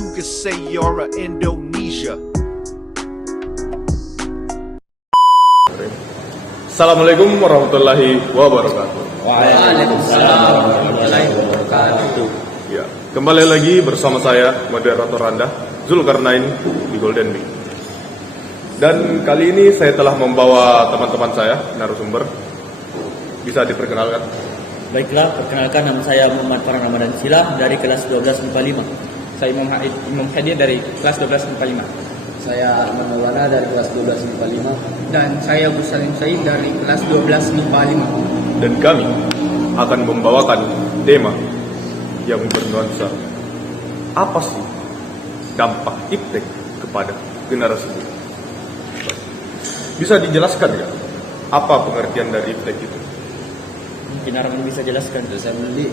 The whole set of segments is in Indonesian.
you could say you're a Indonesia. Assalamualaikum warahmatullahi wabarakatuh. Waalaikumsalam warahmatullahi wabarakatuh. Ya, kembali lagi bersama saya moderator Anda Zulkarnain di Golden Bee. Dan kali ini saya telah membawa teman-teman saya narasumber. Bisa diperkenalkan? Baiklah, perkenalkan nama saya Muhammad Farhan Ramadan Silah dari kelas 12 MIPA 5. Saya Imam Hadir dari kelas 12 MIPA 5. Saya Maulana dari kelas 12 MIPA 5. Dan saya Abu Salim Said dari kelas 12 MIPA 5. Dan kami akan membawakan tema yang bernuansa apa sih dampak iptek kepada generasi muda. Bisa dijelaskan nggak apa pengertian dari iptek itu? Mungkin Arman bisa jelaskan. Saya beli.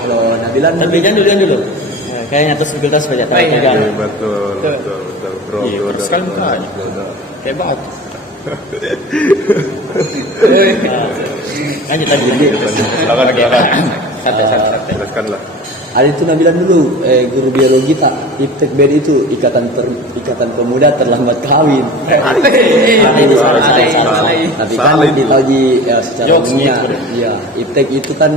Kalau Nabilan Tapi jangan dulu. Ya, kayaknya atas fakultas banyak tahu Iya, juga. Betul, bro. Iya, Bro, sekali bro. bukan. Hebat. Lanjut tadi. Silakan. Santai. Jelaskanlah. ada itu Nabilan dulu, guru biologi tak iptek bed itu ikatan pemuda terlambat kawin. Ini salah. Tapi Salah kan itu. dikaji secara Jokes umumnya. gitu. Iya, iptek itu kan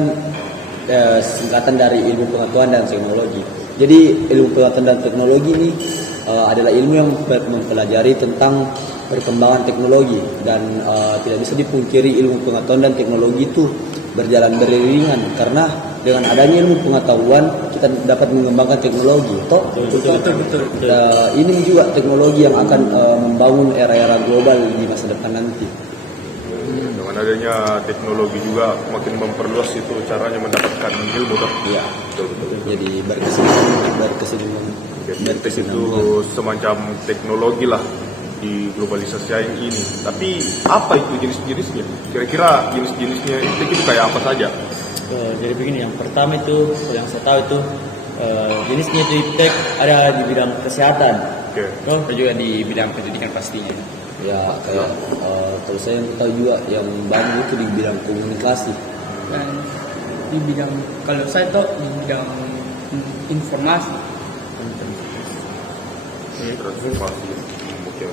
singkatan dari ilmu pengetahuan dan teknologi. Jadi ilmu pengetahuan dan teknologi ini adalah ilmu yang mempelajari tentang perkembangan teknologi dan tidak bisa dipungkiri ilmu pengetahuan dan teknologi itu berjalan beriringan karena dengan adanya ilmu pengetahuan kita dapat mengembangkan teknologi. Betul. Ini juga teknologi yang akan membangun era-era global di masa depan nanti. Dengan adanya teknologi juga makin memperluas itu caranya mendapatkan ilmu toh. Iya. Betul. Jadi berkesinambungan. Iptek itu semacam teknologi lah di globalisasi yang ini. Tapi apa itu jenis-jenisnya? Kira-kira jenis-jenisnya iptek itu kayak apa saja? Jadi begini, yang pertama itu yang saya tahu itu jenisnya itu iptek ada di bidang kesehatan. Oke. Dan juga di bidang pendidikan pastinya. Ya kayak kalau saya yang tahu juga yang banyak itu di bidang komunikasi. Dan di bidang, kalau saya tahu di bidang informasi. Transformasi. Oke.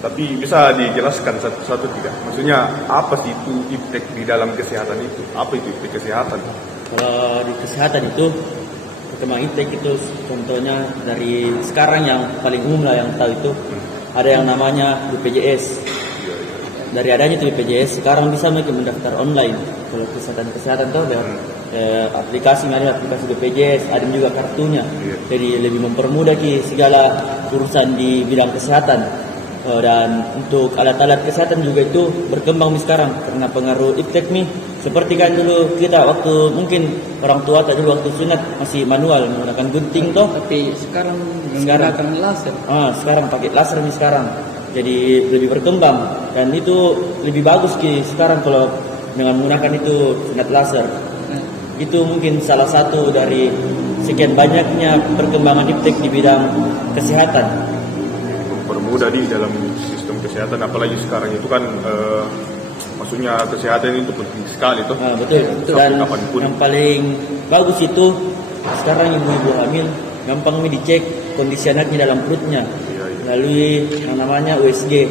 Tapi bisa dijelaskan satu-satu tidak? Maksudnya apa sih itu iptek di dalam kesehatan itu? Apa itu iptek kesehatan? Kalau di kesehatan itu perkembangan iptek itu contohnya dari sekarang yang paling umum lah yang tahu itu ada yang namanya BPJS. Dari adanya itu BPJS sekarang bisa mereka mendaftar online. Kalau kesehatan tuh ada aplikasi BPJS, ada juga kartunya. Jadi lebih mempermudah segala urusan di bidang kesehatan. Dan untuk alat-alat kesehatan juga itu berkembang sekarang karena pengaruh iptek nih. Seperti kan dulu kita waktu mungkin orang tua tak dulu waktu sunat masih manual menggunakan gunting toh. Tapi sekarang menggunakan laser. Sekarang pakai laser nih sekarang. Jadi lebih berkembang dan itu lebih bagus sekarang kalau dengan menggunakan itu sunat laser. Itu mungkin salah satu dari sekian banyaknya perkembangan iptek di bidang kesehatan. Mempermudah di dalam sistem kesehatan, apalagi sekarang itu kan maksudnya kesehatan itu penting sekali toh. Betul. Sampai Dan kapanpun. yang paling bagus itu sekarang ibu-ibu hamil gampang dicek kondisi anaknya dalam perutnya melalui yang namanya USG.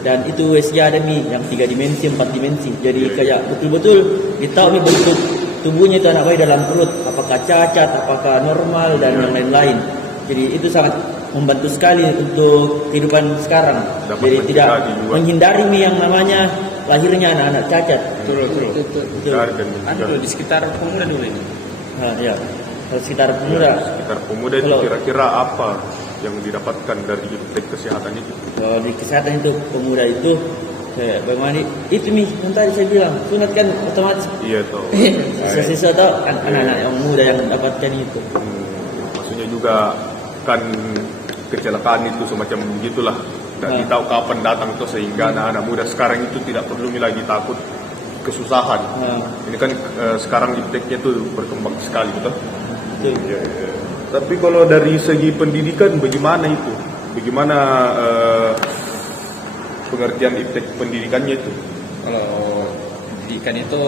Dan itu USG ada yang 3 dimensi, 4 dimensi. Jadi kayak betul-betul ditahu bentuk tubuhnya itu anak bayi dalam perut, apakah cacat, apakah normal dan yang lain-lain. Jadi itu sangat membantu sekali untuk kehidupan sekarang. Jadi tidak menghindari yang namanya lahirnya anak-anak cacat. Betul. Dan Ada di sekitar pemuda dulu ini. Ya. Kalau sekitar pemuda. Sekitar pemuda itu kira-kira apa yang didapatkan dari iptek kesehatan itu? Kalau di kesehatan itu pemuda itu bagaimana itu yang tadi saya bilang sunat kan otomatis. Iya toh. Sisa-sisa tau anak-anak yang muda yang mendapatkan itu. Maksudnya juga kan kecelakaan itu semacam begitulah. Dan tahu kapan datang tuh sehingga anak-anak muda sekarang itu tidak perlu lagi takut kesusahan. Ini kan sekarang ipteknya tuh berkembang sekali betul. Ya. Tapi kalau dari segi pendidikan bagaimana itu? Bagaimana pengertian iptek pendidikannya itu? Kalau pendidikan itu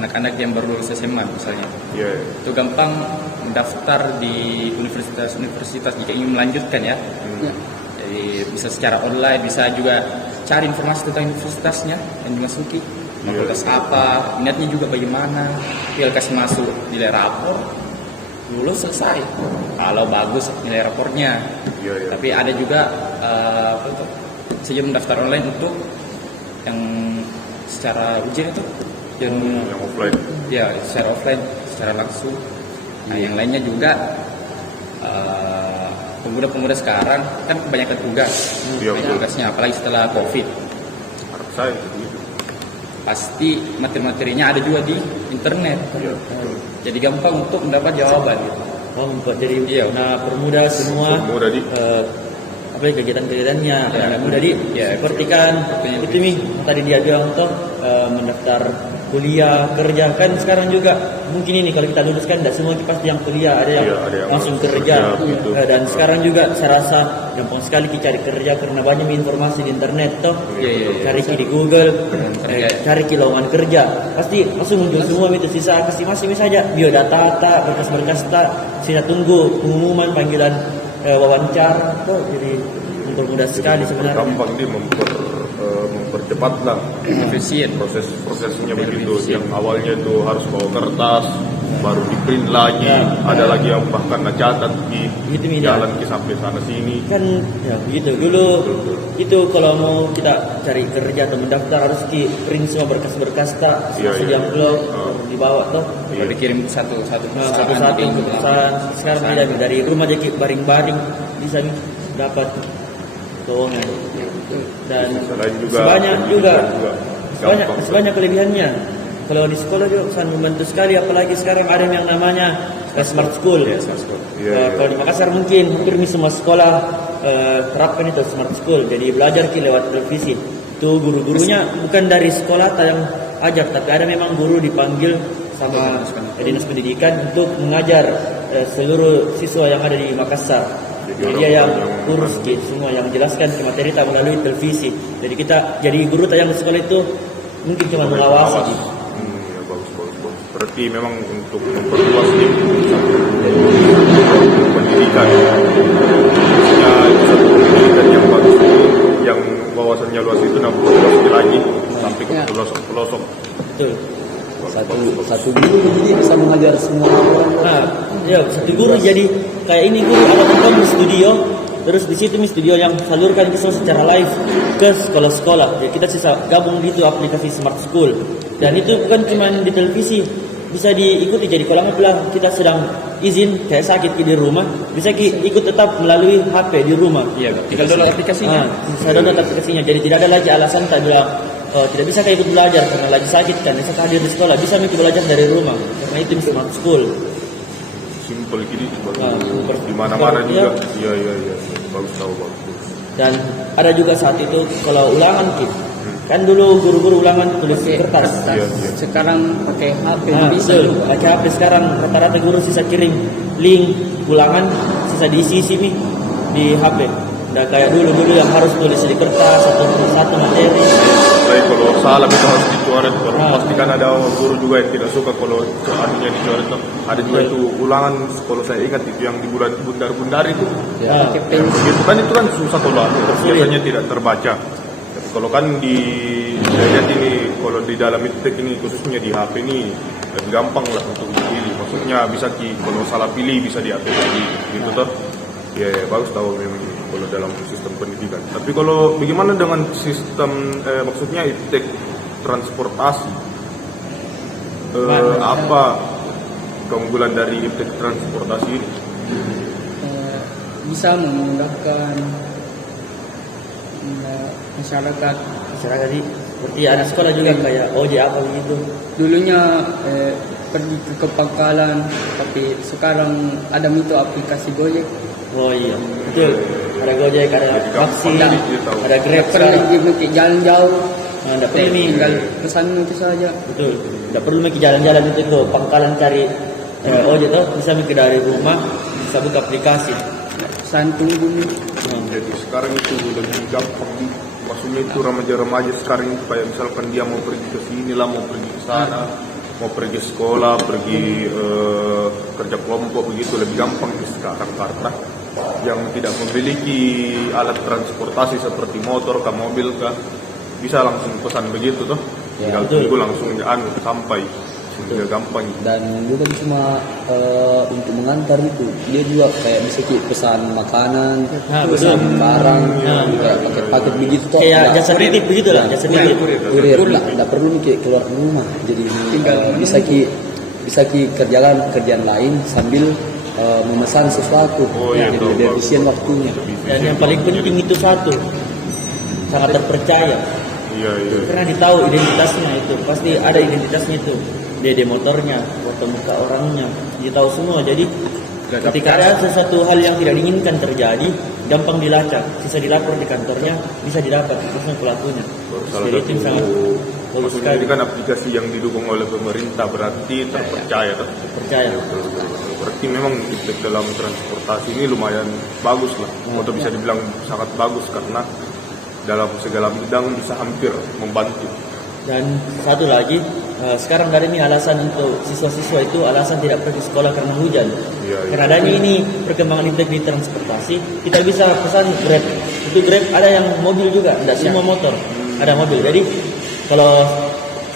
anak-anak yang baru lulus SMA misalnya. Iya. Itu gampang mendaftar di universitas-universitas jika ingin melanjutkan ya. Ya. Jadi bisa secara online, bisa juga cari informasi tentang universitasnya dan dimasuki. Fakultas apa, minatnya juga bagaimana, tinggal kasih masuk nilai rapor, lulus selesai. Kalau bagus nilai rapornya. Iya. Tapi ada juga saja mendaftar online untuk yang secara ujian itu yang offline. ya secara offline, secara langsung. Nah yang lainnya juga pemuda-pemuda sekarang kan kebanyakan tugas. Iya, betul. Tugasnya apalagi setelah COVID. Harap saya begitu. Pasti materi-materinya ada juga di internet. Iya. Jadi gampang untuk mendapat jawaban gitu. Jadi Iya. nah permudah semua Semua tadi. apa ya, kegiatan-kegiatannya Ya. anak muda di Ya, seperti kan betul. itu nih tadi dia bilang tuh mendaftar kuliah kerja kan sekarang juga mungkin ini kalau kita lulus kan tidak semua pasti yang kuliah ada yang Iya, ada yang langsung langsung kerja. kerja, begitu. Dan sekarang juga saya rasa gampang sekali kita cari kerja karena banyak informasi di internet toh. Iya. Cari di Google, Kerja. cari lowongan kerja pasti langsung muncul semua itu. Sisa kasih masing saja biodata tak berkas-berkas tak sisa tunggu pengumuman panggilan wawancara tuh. Jadi mempermudah sekali sebenarnya. Gampang dia mempercepat lah Efisien. prosesnya begitu. Yang awalnya itu harus bawa kertas, baru di print lagi, ada lagi yang bahkan catat di Gitu, Mida. jalan ke sampai sana sini. Kan ya begitu dulu itu kalau mau kita cari kerja atau mendaftar harus di print semua berkas-berkas tak Iya, masuk iya. di amplop dibawa tuh. Iya. Kalau dikirim satu-satu Nah, satu-satu perusahaan sekarang tidak dari rumah jadi baring-baring bisa nih dapat lowongan. Dan Selain juga sebanyak juga gampang. sebanyak kelebihannya. Kalau di sekolah juga sangat membantu sekali, apalagi sekarang ada yang namanya smart school. Iya, Kalau di Makassar mungkin hampir semua sekolah terapkan itu smart school. Jadi belajar lewat televisi. Itu guru-gurunya bukan dari sekolah yang ajak, tapi ada memang guru dipanggil sama dinas pendidikan untuk mengajar seluruh siswa yang ada di Makassar. Jadi dia yang urus gitu, semua yang menjelaskan ke materi tak melalui televisi. Jadi kita jadi guru tak yang di sekolah itu mungkin cuma mengawasi. Ya, bagus. Berarti memang untuk memperluas nih pendidikan. Maksudnya itu satu pendidikan yang bagus itu, yang wawasannya luas itu memperluas lagi sampai ke pelosok-pelosok. Betul. Satu guru jadi bisa mengajar semua orang. Nah, ya satu guru jadi kayak ini guru ada program di studio, terus di situ studio yang salurkan kita secara live ke sekolah-sekolah. Jadi kita bisa gabung gitu aplikasi Smart School. Dan itu bukan cuma di televisi, bisa diikuti. Jadi kalau nggak kita sedang izin kayak sakit di rumah, bisa ikut tetap melalui HP di rumah. Iya, tinggal download aplikasinya. Saya download aplikasinya. Jadi tidak ada lagi alasan tak bilang tidak bisa kayak ikut belajar karena lagi sakit kan, bisa hadir di sekolah, bisa ikut belajar dari rumah. Karena itu Smart School. Simple gini, Nah, di mana-mana ya. juga. Iya. Bagus. Dan ada juga saat itu kalau ulangan kan dulu guru-guru ulangan tulis kertas. Iya. Sekarang pakai HP Nah, bisa betul. juga. Pakai HP sekarang rata-rata guru sisa kirim link ulangan, sisa diisi nih di HP. Udah kayak dulu yang harus tulis di kertas satu materi. Tapi kalau salah itu harus dicoret. Kalau Nah. pastikan ada guru juga yang tidak suka kalau anunya dicoret. Ada juga itu ulangan. Kalau saya ingat itu yang di bulan bundar-bundar itu. Nah, Begitu kan itu kan susah kalau biasanya tidak terbaca. Tapi kalau kan saya lihat ini kalau di dalam iptek ini khususnya di HP ini lebih gampang lah untuk dipilih. Maksudnya bisa kalau salah pilih bisa diupdate lagi gitu toh. Ya, bagus tahu memang kalau dalam sistem pendidikan. Tapi kalau bagaimana dengan sistem maksudnya iptek transportasi? Apa keunggulan dari iptek transportasi ini? Bisa memudahkan masyarakat. Jadi seperti anak sekolah juga kayak OJ apa begitu. Dulunya pergi ke pangkalan, tapi sekarang ada itu aplikasi Gojek. Oh iya, betul. Ada Gojek, ada taksi, ada Grab Perlu sekarang. di jalan jauh, Tidak perlu nih. tinggal pesan itu saja. Betul. Tidak perlu lagi jalan-jalan itu ke pangkalan cari ojek tuh bisa mikir dari rumah, bisa buka aplikasi. Pesan tunggu nih. Jadi sekarang itu lebih gampang. Maksudnya itu remaja-remaja sekarang itu kayak misalkan dia mau pergi ke sini lah, mau pergi ke sana, mau pergi sekolah, pergi kerja kelompok begitu lebih gampang sekarang karena yang tidak memiliki alat transportasi seperti motor kah, mobil kah, bisa langsung pesan begitu tuh. Ya, Tinggal tunggu langsung sampai. Sehingga gampang. Dan bukan cuma untuk mengantar itu, dia juga kayak bisa pesan makanan, pesan barang, kayak paket-paket begitu toh. Kayak jasa titip begitu lah, jasa titip. Kurir, nggak perlu kayak keluar rumah. Jadi bisa kerjakan pekerjaan lain sambil memesan sesuatu. Jadi lebih efisien waktunya. Dan yang paling penting itu satu, sangat terpercaya. Iya. Karena ditahu identitasnya itu, pasti ada identitasnya itu. DD motornya, foto muka orangnya, ditahu semua. Jadi ketika ada sesuatu hal yang tidak diinginkan terjadi, gampang dilacak, bisa dilapor di kantornya, bisa didapat khususnya pelakunya. Jadi itu sangat bagus sekali. Ini kan aplikasi yang didukung oleh pemerintah, berarti terpercaya. Terpercaya. Berarti memang dalam transportasi ini lumayan bagus lah. Atau bisa dibilang sangat bagus karena dalam segala bidang bisa hampir membantu. Dan satu lagi, sekarang dari ini alasan untuk siswa-siswa itu alasan tidak pergi sekolah karena hujan. Karena adanya ini perkembangan integrasi transportasi, kita bisa pesan Grab. Itu Grab ada yang mobil juga, tidak semua motor, ada mobil. Jadi kalau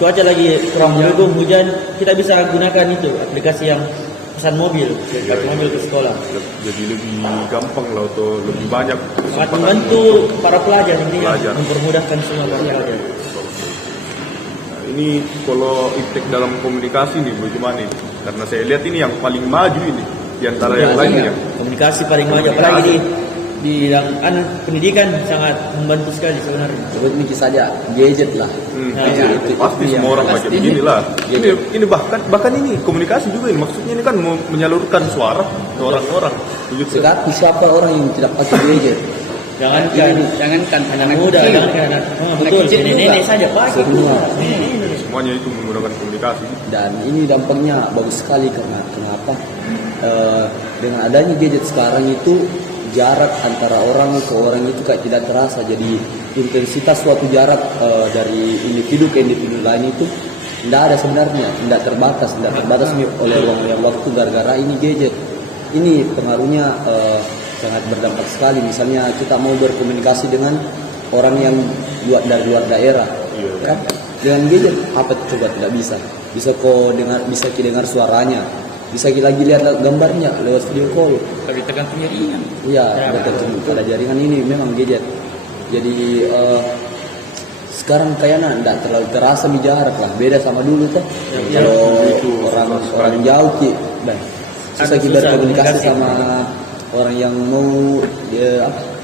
cuaca lagi kurang mendukung hujan, kita bisa gunakan itu aplikasi yang pesan mobil, mobil ke sekolah. Jadi lebih gampang lah atau lebih banyak. Sangat membantu para pelajar intinya, mempermudahkan semua para pelajar. Ini kalau iptek dalam komunikasi nih bagaimana ini? Karena saya lihat ini yang paling maju ini di antara yang lainnya. Komunikasi paling maju, apalagi di bidang pendidikan sangat membantu sekali sebenarnya. Sebut ini saja gadget lah. Pasti semua orang macam begini lah. Ini bahkan ini komunikasi juga ini. Maksudnya ini kan mau menyalurkan suara ke orang-orang. Begitu. Sekarang siapa orang yang tidak pakai gadget? Jangankan anak muda, jangankan anak betul, nenek saja pakai semua. Semuanya itu menggunakan komunikasi. Dan ini dampaknya bagus sekali karena kenapa? Dengan adanya gadget sekarang itu jarak antara orang ke orang itu kayak tidak terasa. Jadi intensitas suatu jarak dari individu ke individu lain itu tidak ada sebenarnya, tidak terbatas oleh ruang waktu gara-gara ini gadget. Ini pengaruhnya sangat berdampak sekali. Misalnya kita mau berkomunikasi dengan orang yang dari luar daerah, kan? Dengan gadget apa coba tidak bisa? Bisa dengar suaranya, bisa lagi lihat gambarnya lewat video call. Tapi tergantung jaringan. Iya, tergantung pada jaringan ini memang gadget. Jadi sekarang kayaknya tidak terlalu terasa di jarak lah. Beda sama dulu tuh. Kalau orang jauh susah kita berkomunikasi sama orang yang mau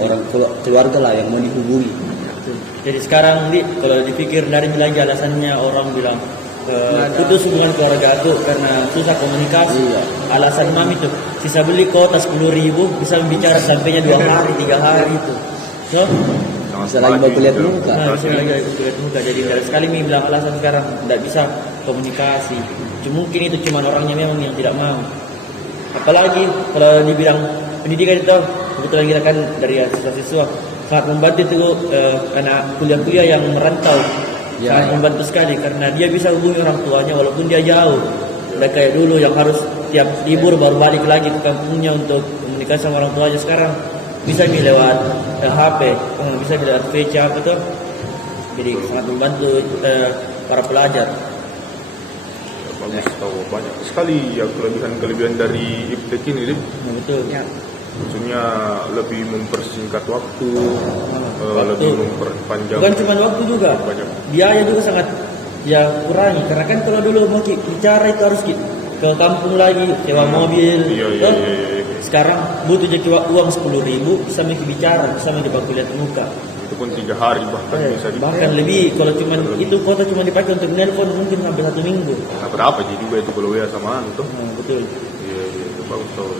orang keluarga lah yang mau dihubungi. Jadi sekarang kalau dipikir dari lagi alasannya orang bilang putus hubungan keluarga itu karena susah komunikasi. Alasan mami itu sisa beli kuota 10.000 bisa bicara sampainya 2 hari 3 hari itu. So bisa lagi baku lihat muka. Bisa lagi lihat muka. Jadi dari sekali mi bilang alasan sekarang tidak bisa komunikasi. Mungkin itu cuma orangnya memang yang tidak mau. Apalagi kalau dibilang pendidikan itu kebetulan kita kan dari siswa-siswa sangat membantu itu anak kuliah-kuliah yang merantau. Sangat membantu sekali karena dia bisa hubungi orang tuanya walaupun dia jauh. Tidak kayak dulu yang harus tiap libur baru balik lagi ke kampungnya untuk komunikasi sama orang tuanya. Sekarang bisa lewat HP, bisa lewat VC apa tuh. Jadi sangat membantu para pelajar. Bagus tahu banyak sekali ya kelebihan dari iptek ini, Betul. Ya. Maksudnya lebih mempersingkat waktu, lebih memperpanjang. Bukan cuma waktu juga, biaya juga sangat kurangi. Karena kan kalau dulu mau bicara itu harus ke kampung lagi, sewa mobil. Iya. Sekarang butuh uang 10.000 bisa bicara, bisa dibaku lihat muka. Itu pun 3 hari bisa dipakai. Bahkan lebih kalau cuma itu kota cuma dipakai untuk nelpon mungkin sampai 1 minggu. Nah, berapa sih juga itu kalau WA samaan tuh? Betul. Iya, itu bagus tuh.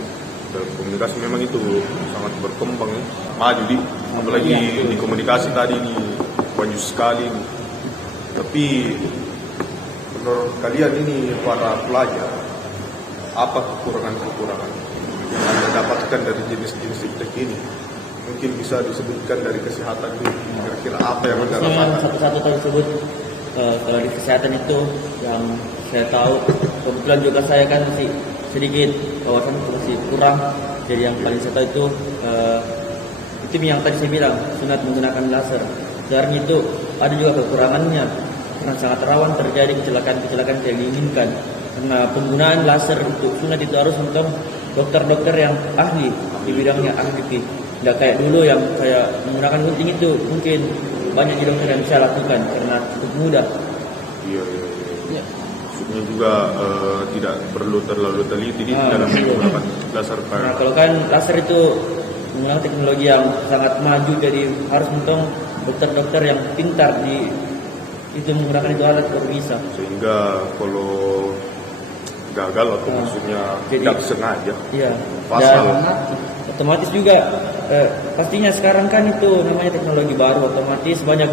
Dan komunikasi memang itu sangat berkembang ya. Maju apalagi di komunikasi tadi ini banyak sekali. Tapi menurut kalian ini para pelajar apa kekurangan yang Anda dapatkan dari jenis-jenis iptek ini? Mungkin bisa disebutkan dari kesehatan ini. Kira-kira apa yang Anda rasakan? Satu-satu tersebut kalau di kesehatan itu yang saya tahu. Kebetulan juga saya kan masih sedikit wawasan masih kurang. Jadi yang paling saya tahu itu yang tadi saya bilang sunat menggunakan laser. Sebenarnya itu ada juga kekurangannya karena sangat rawan terjadi kecelakaan tidak diinginkan. Karena penggunaan laser untuk sunat itu harus untuk dokter-dokter yang ahli di bidangnya ahli. Tidak kayak dulu yang kayak menggunakan gunting itu mungkin banyak di dokter yang bisa lakukan karena cukup mudah. Iya. Maksudnya juga tidak perlu terlalu teliti di dalam menggunakan laser. Nah, kalau kan laser itu menggunakan teknologi yang sangat maju, jadi harus untung dokter-dokter yang pintar di itu menggunakan itu alat baru bisa. Sehingga kalau gagal atau maksudnya tidak sengaja, iya. pasal. Dan otomatis juga pastinya sekarang kan itu namanya teknologi baru, otomatis banyak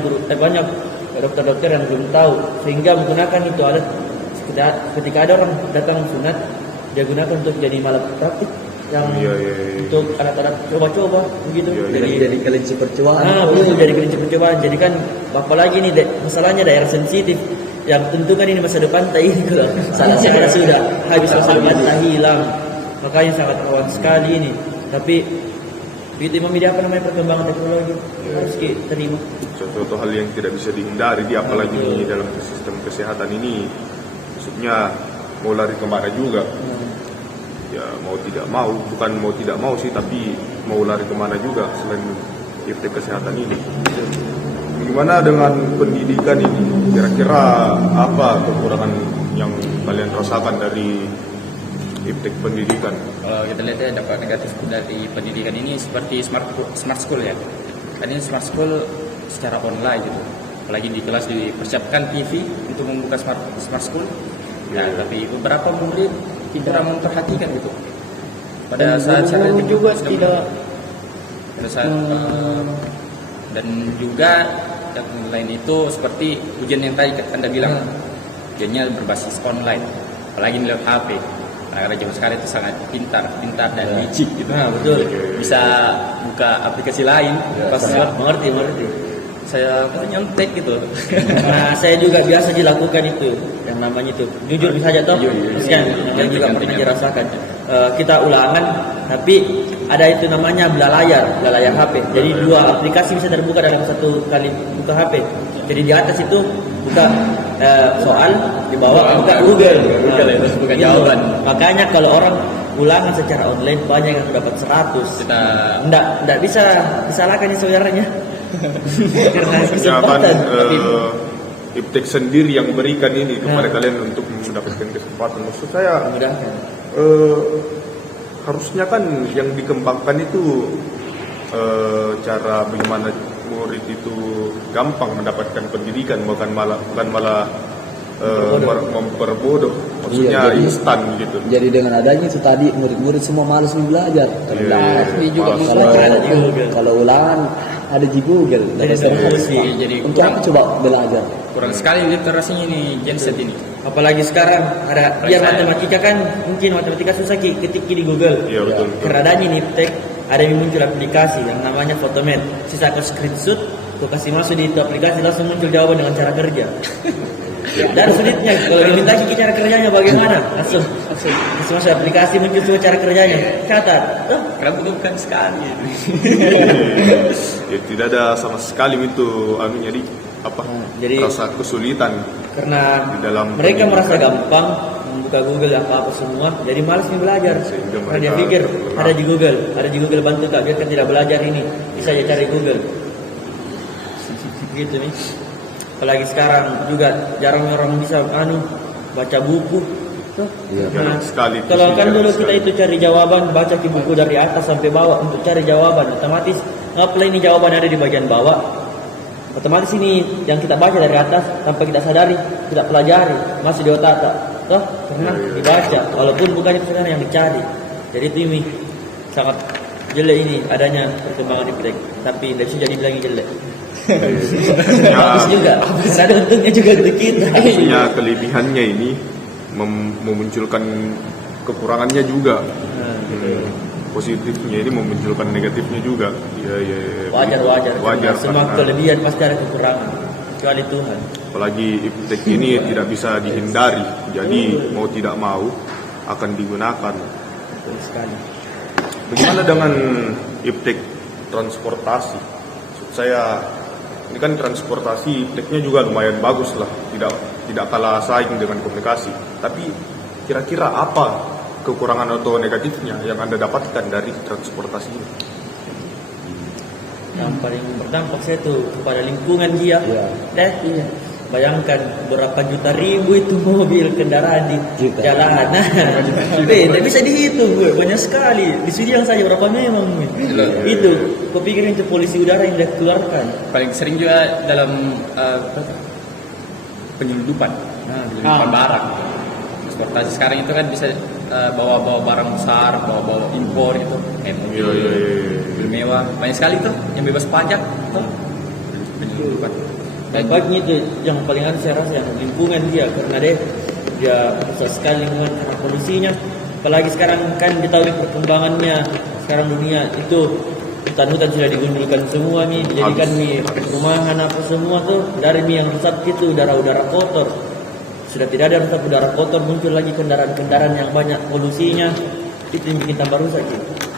dokter-dokter yang belum tahu sehingga menggunakan itu alat ketika ada orang datang sunat dia gunakan untuk jadi malapraktik yang untuk alat-alat coba-coba begitu. Jadi kelinci percobaan. Betul, jadi kelinci percobaan. Jadi kan apalagi nih masalahnya daerah sensitif yang tentu kan ini masa depan tak ini kalau salah sudah habis masa depan tak hilang, makanya sangat rawan sekali ini. Tapi begitu memang apa namanya perkembangan teknologi harus kita terima. Suatu hal yang tidak bisa dihindari, apalagi di dalam sistem kesehatan ini, maksudnya mau lari kemana juga. Ya mau tidak mau, bukan mau tidak mau sih, tapi mau lari kemana juga selain iptek kesehatan ini. Gimana dengan pendidikan ini? Kira-kira apa kekurangan yang kalian rasakan dari iptek pendidikan? Kalau kita lihat ya dampak negatif dari pendidikan ini seperti smart school ya. Kan ini smart school secara online gitu. Apalagi di kelas dipersiapkan TV untuk membuka smart school. Nah, tapi beberapa murid tidak memperhatikan gitu. Pada saat saya juga tidak. Pada saat dan juga yang lain itu seperti ujian yang tadi Anda bilang, ujiannya berbasis online, apalagi melalui HP. Nah, karena zaman sekarang itu sangat pintar dan licik gitu. Nah, betul. Bisa buka aplikasi lain. Pas mengerti. Saya nyontek gitu. Nah, saya juga biasa dilakukan itu, yang namanya itu. Jujur saja toh, yang juga pernah dirasakan. Kita ulangan, tapi ada itu namanya belalaya HP. Jadi dua aplikasi bisa terbuka dalam satu kali buka HP. Jadi di atas itu buka soal, di bawah buka Google. Buka jawaban. Makanya kalau orang ulangan secara online banyak yang dapat 100. Enggak bisa disalahkan saudaranya. Karena kesempatan iptek sendiri yang berikan ini kepada kalian untuk mendapatkan kesempatan. Maksud saya harusnya kan yang dikembangkan itu cara bagaimana murid itu gampang mendapatkan pendidikan, bukan malah memperbodoh, maksudnya instan gitu. Jadi dengan adanya itu tadi murid-murid semua malas nih belajar. Kalau ulangan ada di Google. Jadi untuk apa coba belajar? Kurang sekali literasinya ini genset ini. Apalagi sekarang ada matematika kan, mungkin matematika susah ketik di Google. Iya betul. Karena adanya nih iptek ada yang muncul aplikasi yang namanya Photomat. Sisa aku screenshot, aku kasih masuk di itu aplikasi langsung muncul jawaban dengan cara kerja. Dan sulitnya kalau diminta cara kerjanya bagaimana? Langsung masuk aplikasi muncul semua cara kerjanya. Catat. Bukan sekali. Ya, tidak ada sama sekali itu jadi rasa kesulitan karena di dalam mereka merasa gampang membuka Google apa semua, jadi malas nih belajar. Karena dia pikir ada di Google bantu tak biar kan tidak belajar ini bisa aja cari Google. Gitu nih. Apalagi sekarang juga jarang orang bisa baca buku. Jarang sekali. Kalau kan dulu kita itu cari jawaban, baca di buku dari atas sampai bawah untuk cari jawaban, otomatis ngapain ini jawaban ada di bagian bawah. Otomatis ini yang kita baca dari atas tanpa kita sadari, tidak pelajari, masih di otak toh pernah dibaca, walaupun bukan itu sebenarnya yang dicari. Jadi itu ini sangat jelek ini adanya perkembangan iptek, tapi tidak bisa jadi lagi jelek. Bagus juga, ada untungnya juga untuk kita. Maksudnya kelebihannya ini memunculkan kekurangannya juga. Positifnya ini memunculkan negatifnya juga. Wajar. Wajar. Semua kelebihan pasti ada kekurangan. kecuali Tuhan. Apalagi iptek ini tidak bisa dihindari, jadi mau tidak mau akan digunakan. Betul sekali. Bagaimana dengan iptek transportasi? Maksud saya, ini kan transportasi ipteknya juga lumayan bagus lah, tidak kalah saing dengan komunikasi. Tapi kira-kira apa kekurangan atau negatifnya yang Anda dapatkan dari transportasi ini? Yang paling berdampak saya tuh kepada lingkungan dia. Iya. Bayangkan berapa juta ribu itu mobil kendaraan di jalan. Nah, tidak bisa dihitung, gue banyak sekali. Di Sudiang saja berapa memang itu. Kau pikir itu polusi udara yang dikeluarkan. Paling sering juga dalam penyelundupan barang. Transportasi sekarang itu kan bisa bawa barang besar, bawa impor itu, mobil mewah, banyak sekali tuh yang bebas pajak tuh. Penyelundupan. Dampaknya itu yang paling saya rasa yang lingkungan dia, karena dia rusak sekali lingkungan karena polusinya. Apalagi sekarang kan ditahui perkembangannya, sekarang dunia itu hutan-hutan sudah digundulkan semua nih, dijadikan nih perumahan apa semua tuh. Dari yang rusak itu udara-udara kotor, sudah tidak ada rusak udara kotor, muncul lagi kendaraan-kendaraan yang banyak polusinya, itu yang bikin tambah rusak gitu.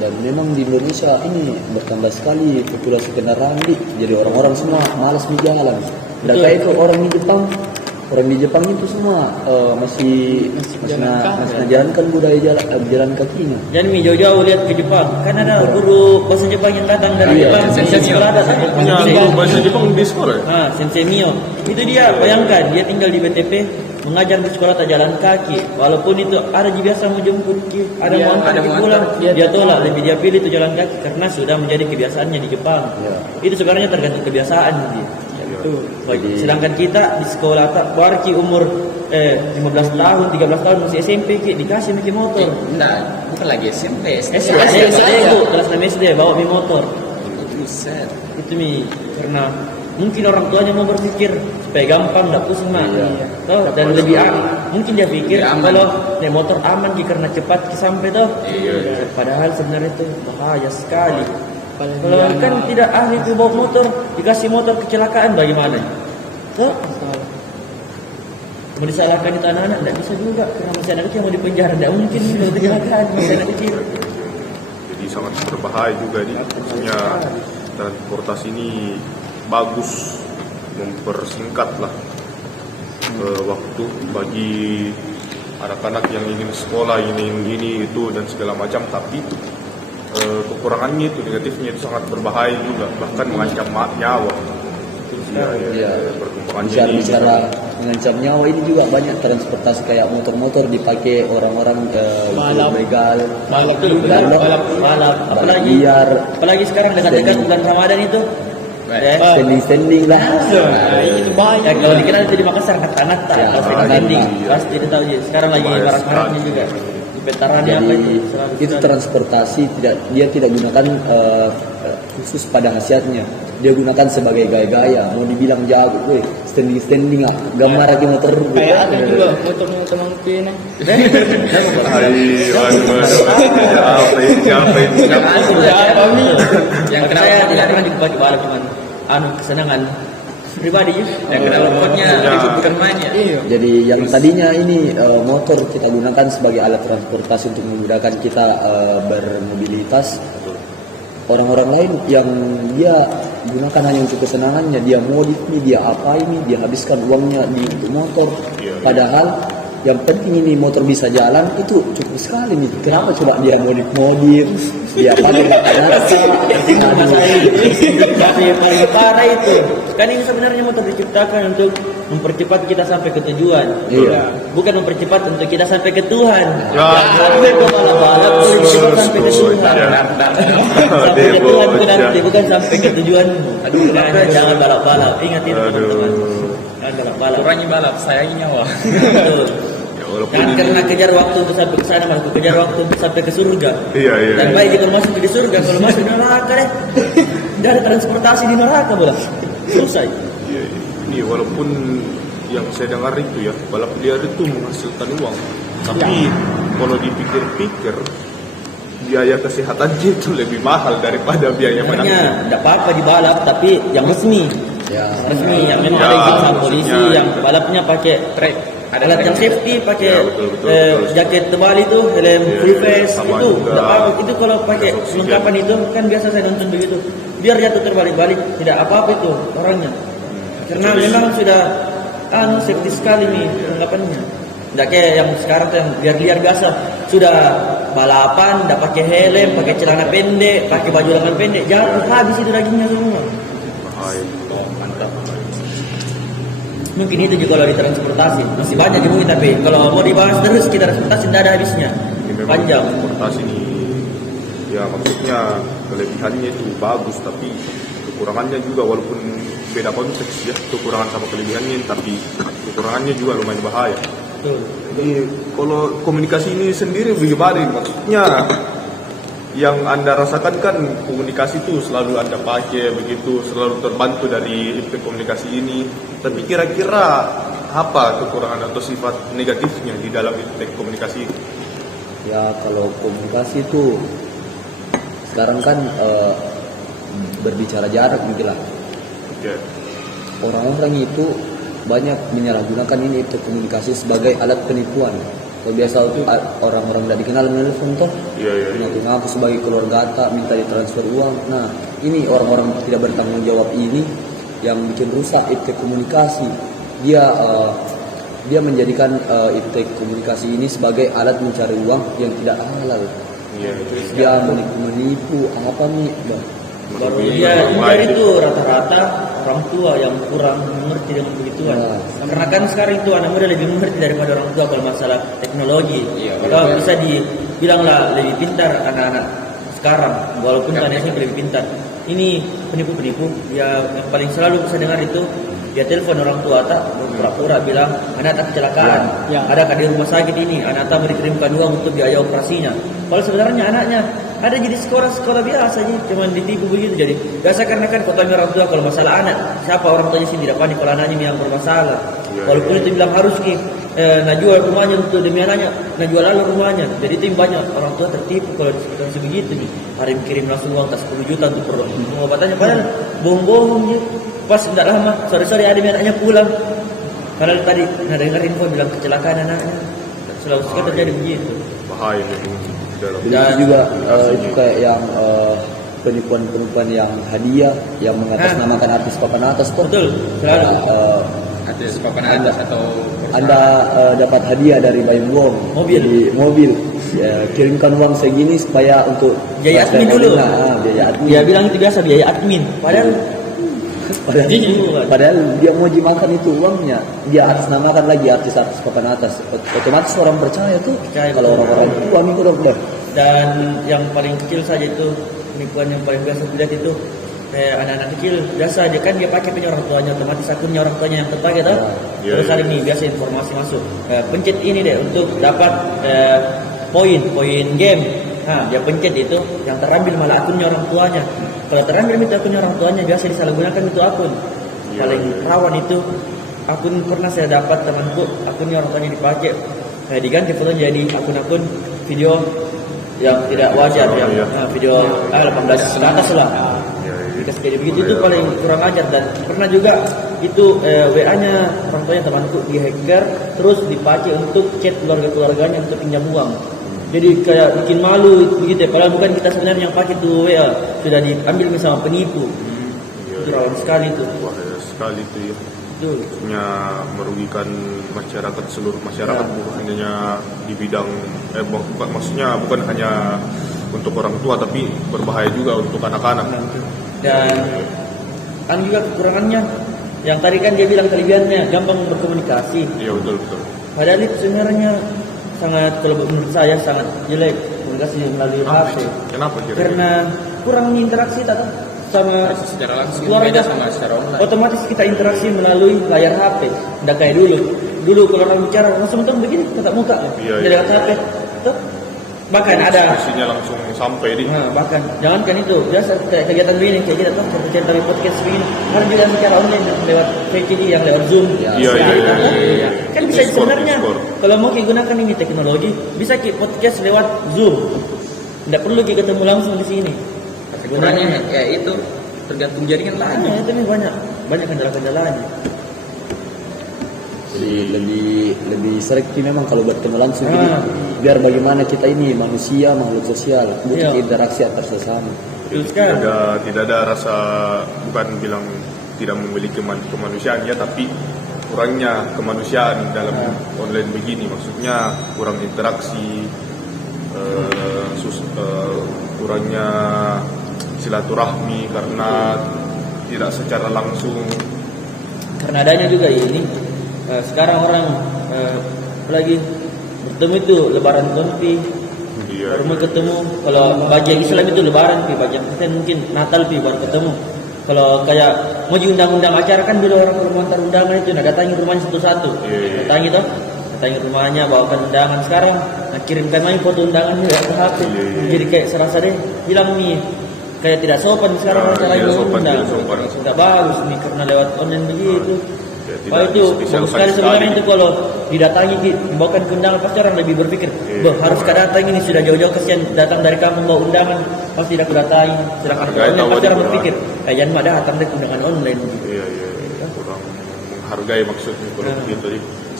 Dan memang di Indonesia ini bertambah sekali populasi kendaraan, jadi orang-orang semua malas berjalan. Dan kayak itu orang di Jepang itu semua masih menjalankan budaya jalan kakinya. Jangan jauh-jauh lihat ke Jepang, kan ada guru bahasa Jepang yang datang dari Jepang, sekolah ada Punya guru bahasa Jepang di sekolah? Sensei Mio. Itu dia, bayangkan dia tinggal di BTP, mengajar di sekolah tak jalan kaki. Walaupun itu ada biasa mau jemput, ada mau antar pulang, dia tolak, lebih dia pilih itu jalan kaki karena sudah menjadi kebiasaannya di Jepang. Itu sebenarnya tergantung kebiasaan dia. Sedangkan kita di sekolah tak warki umur 15 tahun, 13 tahun masih SMP dikasih pakai motor. Nah, bukan lagi SMP, SD kelas 6 SD bawa motor. Itu karena mungkin orang tuanya mau berpikir supaya gampang, tidak pusing mah. Dan lebih mungkin dia pikir kalau naik motor aman karena cepat sampai toh. Padahal sebenarnya itu bahaya sekali. Kalau kan tidak ahli itu bawa motor, dikasih motor kecelakaan bagaimana? Toh? Mau disalahkan itu anak-anak, tidak bisa juga karena masih anak kecil mau dipenjara, tidak mungkin kalau kecelakaan masih anak kecil. Jadi sangat berbahaya juga nih, maksudnya transportasi ini bagus mempersingkat lah waktu bagi anak-anak yang ingin sekolah, ini itu dan segala macam. Tapi kekurangannya itu, negatifnya itu sangat berbahaya juga, bahkan mengancam nyawa. Bicara mengancam nyawa ini juga banyak transportasi kayak motor-motor dipakai orang-orang begal, balap. Apalagi sekarang dekat-dekat bulan Ramadan itu. Standing lah. Itu banyak. Kalau dikira itu di Makassar kata-kata standing. Pasti dia tahu. Sekarang lagi marak-maraknya juga. Di petarannya apa itu transportasi dia tidak gunakan khusus pada khasiatnya. Dia gunakan sebagai gaya-gaya. Mau dibilang jago, standing gambar lagi motor. Kayak ada juga motor mangkin. Yang saya tidak pernah dipakai balap, cuman kesenangan pribadi yang kenal lembutnya bukan mainnya. Jadi yang tadinya ini motor kita gunakan sebagai alat transportasi untuk memudahkan kita bermobilitas. Orang-orang lain yang dia gunakan hanya untuk kesenangannya, dia modif ini, dia apa ini, dia habiskan uangnya di motor. Padahal yang penting ini motor bisa jalan itu cukup sekali nih. Kenapa coba dia modif, dia pakai yang paling parah itu kan ini sebenarnya motor diciptakan untuk mempercepat kita sampai ke tujuan, bukan mempercepat untuk kita sampai ke Tuhan. Balap cepat sampai ke Tuhan, sampai ke Tuhan bukan sampai ke tujuanmu. Jangan balap, ingat itu teman-teman. Jangan balap. Kurangi balap, sayangi nyawa. Betul. Dan karena kejar waktu untuk sampai ke sana, malah kejar waktu untuk sampai ke surga. Dan baik kalau masuk di surga, kalau masuk di neraka tidak ada transportasi di neraka bola. Selesai. Ini walaupun yang saya dengar itu ya, balap liar itu menghasilkan uang, tapi kalau dipikir-pikir biaya kesehatannya itu lebih mahal daripada biaya menang. Tidak apa-apa di balap, tapi yang resmi. Ya. resmi yang memang Ya, ada izin sama polisi, maksudnya yang itu. balapnya pakai Track. Ada alat yang track. safety, pakai Ya, betul. jaket tebal itu, helm Ya, full ya, face sama itu. juga. Nggak apa, itu kalau pakai Oksigen. perlengkapan itu kan biasa saya nonton begitu. Biar jatuh terbalik-balik, tidak apa-apa itu orangnya. Karena Kecuali- memang sudah safety sekali nih perlengkapannya. Nggak kayak yang sekarang tuh yang liar-liar biasa. Sudah balapan, nggak pakai helm, pakai celana pendek, pakai baju lengan pendek, jatuh habis itu dagingnya semua. Bahaya. Mungkin itu juga kalau di transportasi masih banyak mungkin, tapi kalau mau dibahas terus kita transportasi tidak ada habisnya, Ini memang panjang. transportasi ini, ya maksudnya kelebihannya itu bagus, tapi kekurangannya juga walaupun beda konteks ya, kekurangan sama kelebihannya, tapi kekurangannya juga lumayan bahaya. Betul. Jadi kalau komunikasi ini sendiri bagaimana? Maksudnya yang Anda rasakan kan komunikasi itu selalu Anda pakai begitu, selalu terbantu dari komunikasi ini. Tapi kira-kira apa kekurangan atau sifat negatifnya di dalam komunikasi itu? Ya kalau komunikasi itu sekarang kan berbicara jarak mungkin lah. Oke. Orang-orang itu banyak menyalahgunakan ini komunikasi sebagai alat penipuan. Kalau biasa itu orang-orang tidak dikenal menelpon toh, Iya. ngaku sebagai keluarga tak minta ditransfer uang. Nah ini orang-orang tidak bertanggung jawab ini yang bikin rusak komunikasi. Dia menjadikan komunikasi ini sebagai alat mencari uang yang tidak halal. Iya. Dia menipu apa nih? Bang? Baru Merugikan dia orang lain. itu rata-rata orang tua yang kurang mengerti dengan begituan. Ya. Karena kan sekarang itu anak muda lebih mengerti daripada orang tua kalau masalah teknologi. Iya, Kalau benar. bisa dibilanglah lebih pintar anak-anak sekarang, walaupun Ya. anak SMP lebih pintar. Ini penipu-penipu ya, yang paling selalu bisa dengar itu dia telepon orang tua tak pura-pura bilang anak tak kecelakaan, ada di rumah sakit ini, anak tak dikirimkan uang untuk biaya operasinya. Kalau sebenarnya anaknya ada jadi sekolah biasa aja, cuma ditipu begitu. Jadi biasa karena kan kotanya orang tua kalau masalah anak, siapa orang tuanya sih tidak panik kalau anaknya yang bermasalah. Ya, Walaupun itu bilang harus nak jual rumahnya untuk demi anaknya, nak jual lalu rumahnya. Jadi itu yang banyak orang tua tertipu kalau situasi begitu nih. Hari kirim langsung uang 10 juta untuk pengobatannya, padahal bohong-bohong dia. Pas tidak lama, sore-sore ada anaknya pulang. Padahal tadi dengar info bilang kecelakaan anaknya. Selalu sekali terjadi begitu. Bahaya memang dalam. Jadi itu juga itu kayak yang penipuan-penipuan yang hadiah yang mengatasnamakan artis papan atas toh. Betul, selalu. Ada papan atas atau Anda dapat hadiah dari Bayung Wong Mobil. Jadi, mobil. Ya, kirimkan uang segini supaya untuk Biaya admin dulu. Biaya admin. Dia bilang itu biasa biaya admin. Padahal Padahal dia mau makan itu uangnya, dia atasnamakan lagi artis-artis papan atas. Otomatis orang percaya tuh. Percaya, Kalau betul. orang-orang tua nih udah. dan yang paling kecil saja itu penipuan yang paling biasa dilihat itu anak-anak kecil biasa dia kan dia pakai punya orang tuanya, otomatis akunnya orang tuanya yang terpakai tuh. Ya, Terus ya. ada nih biasa informasi masuk, pencet ini deh untuk dapat poin game. Nah, dia pencet itu yang terambil malah akunnya orang tuanya. Kalau terambil itu akunnya orang tuanya biasa disalahgunakan itu akun. Ya, Paling ya. rawan itu akun pernah saya dapat temanku akunnya orang tuanya dipakai. Diganti fotonya jadi akun-akun video yang tidak wajar, Oh, yang iya. video 18 ke atas lah. Ya, ya. Dikasih jadi begitu itu paling kurang ajar. Dan pernah juga itu WA-nya orang tuanya temanku di-hacker terus dipakai untuk chat keluarganya untuk pinjam uang. Jadi kayak bikin malu begitu ya. Padahal bukan kita sebenarnya yang pakai tuh WA, sudah diambil sama penipu. Itu rawan sekali itu. Bahaya sekali itu ya. Betul. Maksudnya merugikan masyarakat, seluruh masyarakat, bukan hanya di bidang maksudnya bukan hanya untuk orang tua tapi berbahaya juga untuk anak-anak. Dan kan juga kekurangannya yang tadi kan dia bilang kelebihannya gampang berkomunikasi. Iya betul. Padahal itu sebenarnya sangat, kalau menurut saya sangat jelek komunikasi melalui HP. Kenapa kira-kira? Karena kurang interaksi tak sama secara langsung keluarga. beda sama secara online. Otomatis kita interaksi melalui layar HP. Tidak kayak dulu. Dulu kalau orang bicara langsung tuh begini tatap muka. Iya, Jadi iya. HP. Tuh. Bahkan ada Diskusinya langsung sampai di. Nah, bahkan jangankan itu, biasa kayak kegiatan begini, kayak kita tuh cerita dari podcast begini, harus juga secara online lewat VCD yang lewat Zoom. Iya, iya. Kan bisa Discord, sebenarnya Discord. kalau mau gunakan ini teknologi, bisa kita podcast lewat Zoom. Tidak perlu kita ketemu langsung di sini. Kekurangannya ya itu tergantung jaringan lagi. Nah, itu nih banyak. banyak kendala-kendalanya. Jadi lebih selektif memang kalau bertemu langsung jadi biar bagaimana kita ini manusia makhluk sosial butuh interaksi antar sesama. Betul sekali. Tidak ada rasa, bukan bilang tidak memiliki kemanusiaan ya, tapi kurangnya kemanusiaan dalam online begini, maksudnya kurang interaksi, kurangnya silaturahmi karena tidak secara langsung. Karena adanya juga ini sekarang orang lagi bertemu itu lebaran pi, baru mau ketemu. Kalau bagi Islam itu lebaran pi, bagi Kristen mungkin Natal pi baru ketemu. Kalau kayak mau diundang-undang acara kan dulu orang kalau antar undangan itu datangi rumahnya satu-satu, datangi toh, datangi rumahnya bawakan undangan. Sekarang kirimkan main foto undangannya ke HP, jadi kayak serasa deh hilang nih, kayak tidak sopan sekarang cara undang, tidak bagus nih karena lewat online begitu. Oh itu bagus sekali sebenarnya itu kalau didatangi dibawakan ke undangan pasti orang lebih berpikir, harus datang ini sudah jauh-jauh kesian datang dari kampung bawa undangan pasti tidak datangi. Sedangkan online pasti orang berpikir, jangan mah datang dari undangan online. Iya, kurang menghargai maksudnya kalau begitu.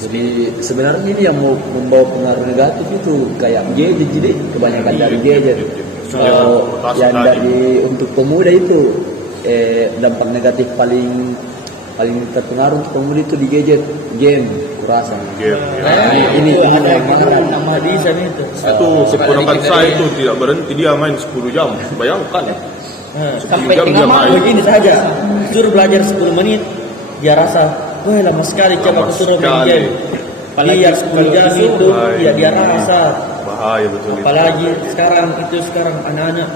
Jadi sebenarnya ini yang mau membawa pengaruh negatif itu kayak gadget, jadi kebanyakan dari gadget. Kalau yang dari untuk pemuda itu dampak negatif paling terpengaruh untuk pemuda itu di gadget, game, kurasa. Ini nama hadis itu. Itu keponakan saya itu tidak berhenti, dia main 10 jam. Bayangkan. Sampai tengah malam begini saja. Suruh belajar 10 menit, dia rasa, wah lama sekali coba aku suruh main game. Apalagi 10 jam itu, dia rasa bahaya betul. Apalagi sekarang anak-anak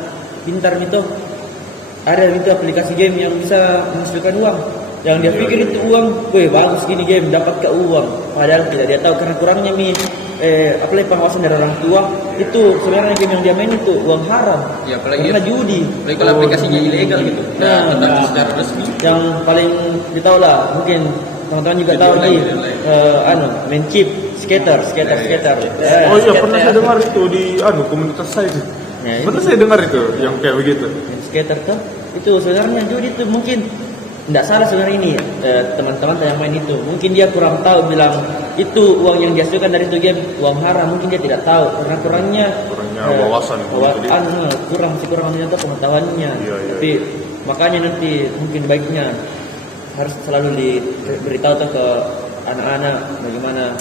pintar itu ada itu aplikasi game yang bisa menghasilkan uang. Yang dia pikir itu uang, bagus gini game dapat ke uang. Padahal tidak dia tahu karena kurangnya apalagi pengawasan dari orang tua itu sebenarnya game yang dia main itu uang haram. Ya apalagi karena judi. Apalagi kalau aplikasinya ilegal gitu. Tentang secara resmi. Yang paling ditahu lah mungkin teman-teman juga tahu nih main chip skater. Oh iya pernah saya dengar itu di komunitas saya itu. Pernah saya dengar itu yang kayak begitu. Skater tuh itu sebenarnya judi itu mungkin tidak salah sebenarnya ini teman-teman yang main itu mungkin dia kurang tahu bilang itu uang yang dihasilkan dari itu game uang haram, mungkin dia tidak tahu karena kurangnya wawasan kurang ternyata pengetahuannya. Tapi makanya nanti mungkin baiknya harus selalu diberitahu tuh ke anak-anak bagaimana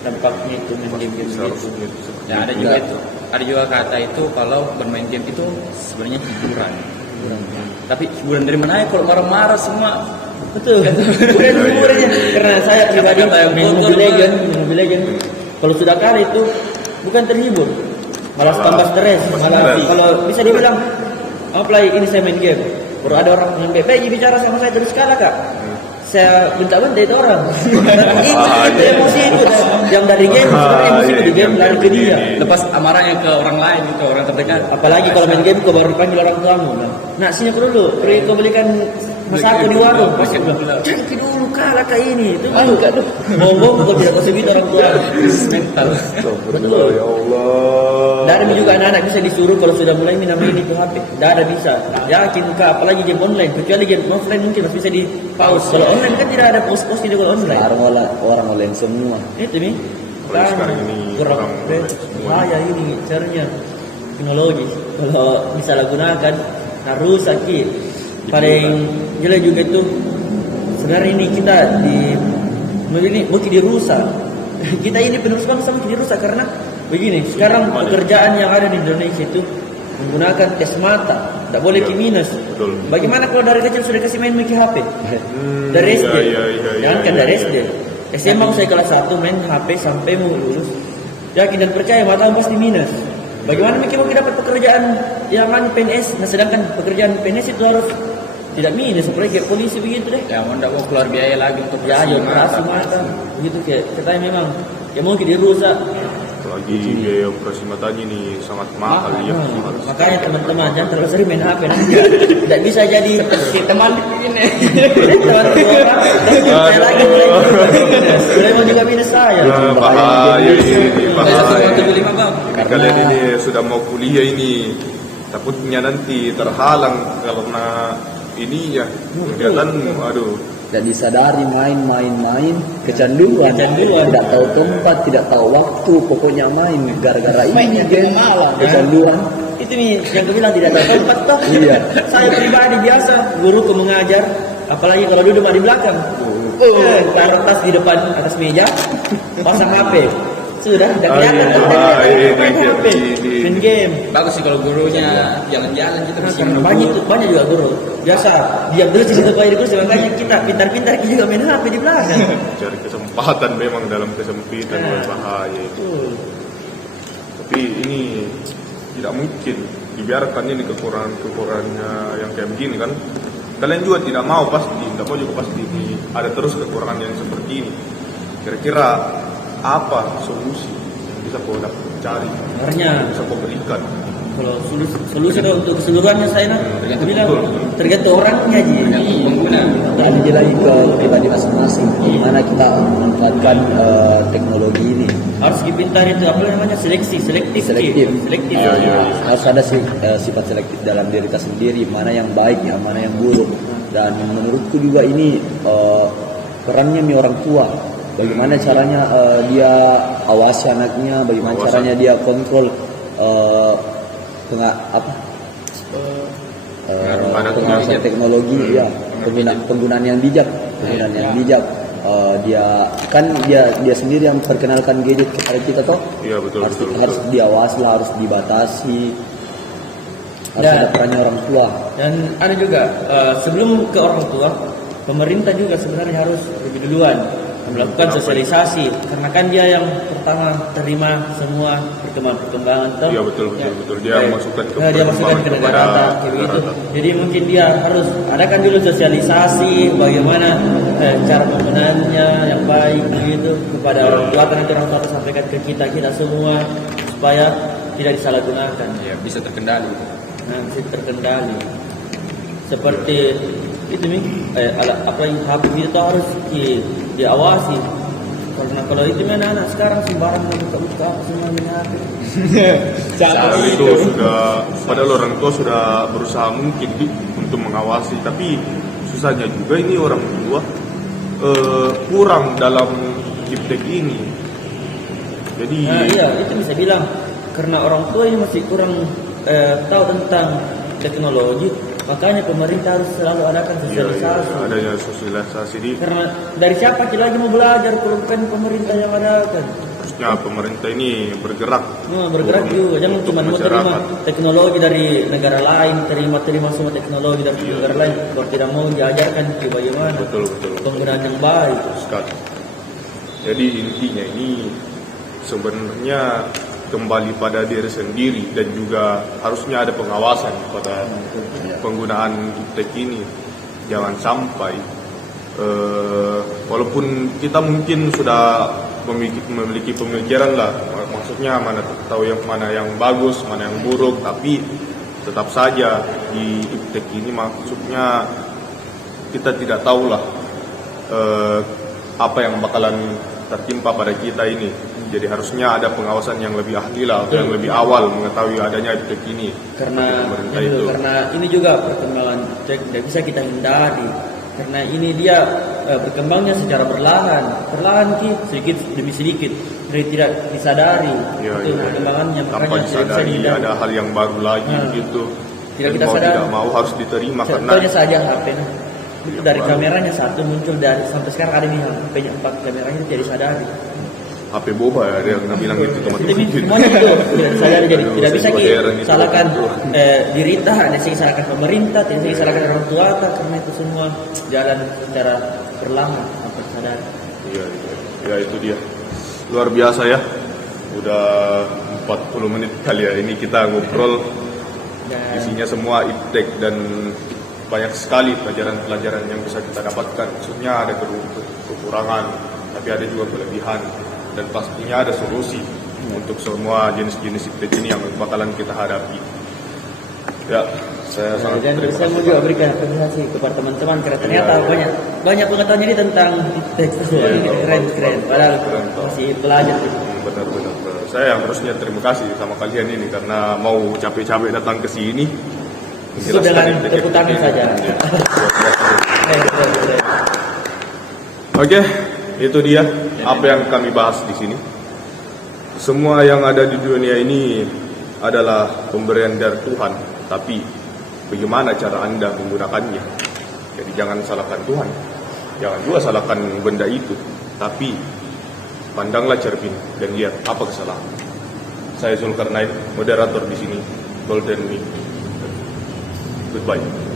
dampaknya itu main game-game gitu. Ya ada juga kata itu kalau bermain game itu sebenarnya hiburan. Tapi hiburan dari mana ya kalau marah-marah semua? Betul. Hiburannya karena saya pribadi main Mobile Legend kalau sudah kalah itu bukan terhibur, malah tambah stres. Malah kalau bisa dibilang apply ini saya main game, baru ada orang yang baik bicara sama saya terus kalah kak. Saya bentak-bentak itu orang. Itu emosi itu yang dari game, emosi di game lari ke dia. Lepas amarahnya ke orang lain itu orang terdekat. Apalagi kalau main game kau baru dipanggil orang tuamu. Nah sini dulu, kau belikan masaku di warung. Pasti bilang, jangan dulu kalah kayak ini. Itu enggak tuh. Ngomong kau tidak kasih gitu orang tua. Mental. Betul. Ya Allah. Dan ada juga anak-anak bisa disuruh kalau sudah mulai minum ini ke HP. Tidak ada bisa. Yakin kak, apalagi game online. Kecuali game offline mungkin masih bisa di pause. Kalau online kan tidak ada pause di kalau online. Orang online semua. Itu nih. Sekarang ini kurang bahaya ini caranya teknologi. Kalau bisa gunakan, harus sakit. Paling jelek juga itu sebenarnya ini kita mungkin dirusak. Kita ini penerus bangsa mungkin dirusak karena begini. Sekarang pekerjaan yang ada di Indonesia itu menggunakan tes mata, tidak boleh minus. Bagaimana kalau dari kecil sudah kasih main HP? Dari SD, jangan kan dari SD. SMA saya kelas 1 main HP sampai mau lulus. Yakin dan percaya mata pasti minus. Bagaimana mikir mau dapat pekerjaan yang PNS? Nah sedangkan pekerjaan PNS itu harus tidak minus, seperti kayak polisi begitu deh. Ya mau tidak mau keluar biaya lagi untuk operasi mata. Begitu kayak katanya memang ya mungkin dirusak. Lagi biaya operasi matanya ini sangat mahal ya. Makanya teman-teman jangan terlalu sering main HP nanti tidak bisa jadi si teman ini. Teman saya lagi mulai juga minus saya. Bahaya ini, bahaya. Kalian ini sudah mau kuliah ini takutnya nanti terhalang karena ini ya kegiatan, aduh. Tidak disadari main, kecanduan, tidak tahu tempat, tidak tahu waktu, pokoknya main gara-gara ini game, kecanduan. Itu nih yang gue bilang tidak tahu tempat toh. Iya. Saya pribadi biasa guruku mengajar, apalagi kalau duduk di belakang. Taruh tas di depan atas meja, pasang HP. Sudah kelihatan main HP, main game. Bagus sih kalau gurunya jalan-jalan gitu mesti Banyak juga guru. Biasa diam dulu di situ kalau di kursi, makanya kita pintar-pintar kita juga main HP di belakang. Cari kesempatan memang dalam kesempitan berbahaya itu. Tapi ini tidak mungkin dibiarkan ini kekurangannya yang kayak begini kan. Kalian juga tidak mau pasti ini ada terus kekurangan yang seperti ini. Kira-kira apa solusi yang bisa kau cari? Sebenarnya Bisa kau berikan? kalau solusi untuk keseluruhannya saya bilang tergantung orangnya aja. pengguna. Lagi lagi ke pribadi masing-masing, gimana kita memanfaatkan teknologi ini. Harus dipintar itu apa namanya selektif. Harus ada sifat selektif dalam diri kita sendiri, mana yang baik, mana yang buruk. Dan menurutku juga ini perannya orang tua. Bagaimana caranya dia awasi anaknya, bagaimana caranya dia kontrol pengawasan teknologi, ya penggunaan yang bijak, dia sendiri yang perkenalkan gadget kepada kita toh. Iya betul. Harus diawasi lah, harus dibatasi, harus ada perannya orang tua. Dan ada juga sebelum ke orang tua, pemerintah juga sebenarnya harus lebih duluan melakukan sosialisasi, karena kan dia yang pertama terima semua perkembangan toh. Iya betul. Dia masukkan ke negara gitu. Jadi mungkin dia harus adakan dulu sosialisasi bagaimana cara penggunaannya yang baik gitu kepada orang tua, nanti orang tua sampaikan ke kita semua supaya tidak disalahgunakan. Ya, bisa terkendali. Seperti itu nih, apa yang HP itu harus diawasi. Karena kalau itu anak-anak sekarang sembarang buka semua ini HP. Itu sudah, padahal orang tua sudah berusaha mungkin untuk mengawasi, tapi susahnya juga ini orang tua kurang dalam iptek ini. Jadi iya, itu bisa bilang karena orang tua ini masih kurang tahu tentang teknologi, makanya pemerintah harus selalu adakan sosialisasi. Iya, adanya sosialisasi Karena dari siapa kita lagi mau belajar kalau bukan pemerintah yang adakan? harusnya pemerintah ini bergerak. Bergerak juga, jangan cuma mau terima teknologi dari negara lain, terima semua teknologi dari negara lain, kalau tidak mau diajarkan bagaimana Betul. penggunaan yang baik. Sekali. Jadi intinya ini sebenarnya kembali pada diri sendiri dan juga harusnya ada pengawasan pada penggunaan iptek ini. Jangan sampai walaupun kita mungkin sudah memiliki pemikiran lah, maksudnya tahu yang mana yang bagus, mana yang buruk, tapi tetap saja di iptek ini maksudnya kita tidak tahulah apa yang bakalan tertimpa pada kita ini. Jadi harusnya ada pengawasan yang lebih ahli lah, atau yang lebih awal mengetahui adanya iptek ini. Karena ini juga perkembangan tidak bisa kita hindari. Karena ini dia berkembangnya secara perlahan sedikit demi sedikit, dari tidak disadari perkembangannya. Tanpa Makanya disadari ada hal yang baru lagi gitu. Tidak kita mau sadari. tidak mau harus diterima karena Contohnya saja HP. Dari kameranya satu muncul dari sampai sekarang ada nih HP-nya 4 kameranya tidak disadari. HP boba ya, ada yang bilang gitu teman-teman. Semuanya itu tidak disadari, jadi tidak bisa salahkan diri kita, tidak bisa salahkan pemerintah, tidak bisa salahkan orang tua, karena itu semua jalan secara perlahan tanpa sadar. Iya, itu dia. Luar biasa ya. Udah 40 menit kali ya ini kita ngobrol. Isinya semua iptek dan banyak sekali pelajaran-pelajaran yang bisa kita dapatkan. Maksudnya ada kekurangan, tapi ada juga kelebihan. Dan pastinya ada solusi untuk semua jenis-jenis iptek ini yang bakalan kita hadapi. Ya, saya sangat Dan terima saya mau kasih. juga berikan apresiasi kepada teman-teman karena ternyata banyak pengetahuan jadi tentang iptek. Keren. Padahal masih pelajar. Benar. Saya yang harusnya terima kasih sama kalian ini karena mau capek-capek datang ke sini. Cukup dengan tepuk tangan saja. Oke, itu dia apa yang kami bahas di sini. Semua yang ada di dunia ini adalah pemberian dari Tuhan, tapi bagaimana cara Anda menggunakannya? Jadi jangan salahkan Tuhan, jangan juga salahkan benda itu, tapi pandanglah cermin dan lihat apa kesalahan. Saya Zulkarnain, moderator di sini, Golden Week. Goodbye.